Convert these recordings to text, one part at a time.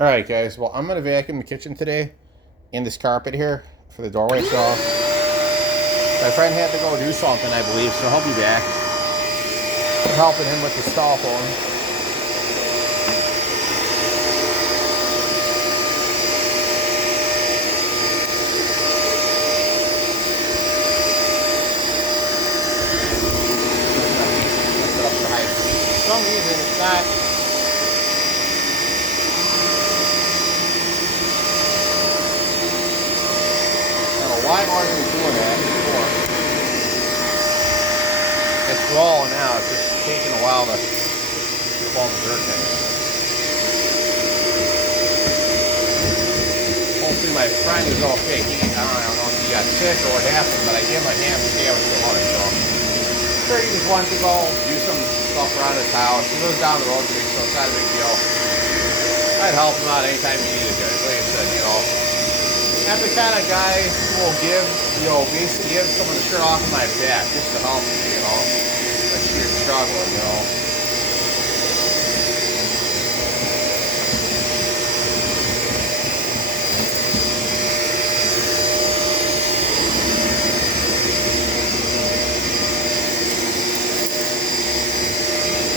Alright guys, well I'm gonna vacuum the kitchen today in this carpet here for the doorway, so my friend had to go do something, I believe, so he'll be back. I'm helping him with the stall phone. For some reason it's not. Why wasn't it doing that before? It's rolling now. It's just taking a while to fall the dirt thing. Hopefully my friend is okay. I don't know if he got sick or what happened, but I gave him a ham sandwich for lunch, so I'm sure he just wanted to go do some stuff around his house. He lives down the road from me, so it's not a big deal. I'd help him out anytime he needed it. Like I said, I'm the kind of guy who will give, basically give some of the shirt off of my back just to help me, like sheer struggling,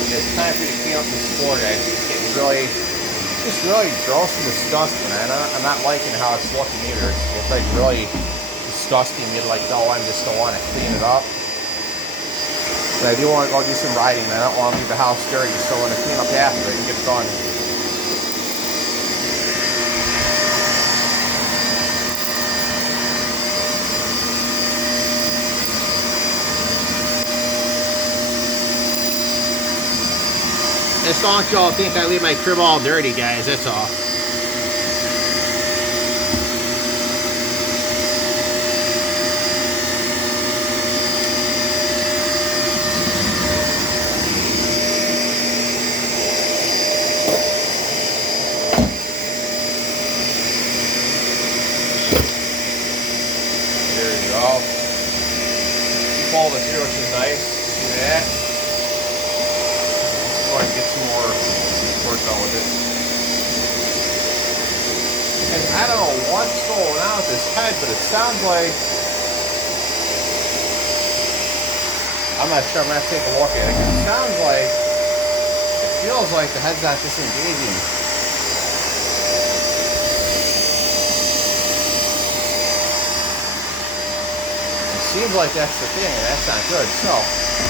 It's time for you to clean up this floor, guys. It's getting really gross and disgusting, man. I'm not liking how it's looking either. It's like really disgusting. You'd like, no, I just don't want to clean it up. But I do want to go do some riding, man. I don't want to leave the house dirty, so I want to clean up after it and get it done. Just don't y'all think I leave my crib all dirty, guys. That's all. There you go. Fall this here, which is nice. See that? And get some more work done with it. And I don't know what's going on with this head, but it sounds like, I'm not sure, I'm going to have to take a look at it. It sounds like, it feels like the head's not disengaging. It seems like that's the thing, and that's not good. So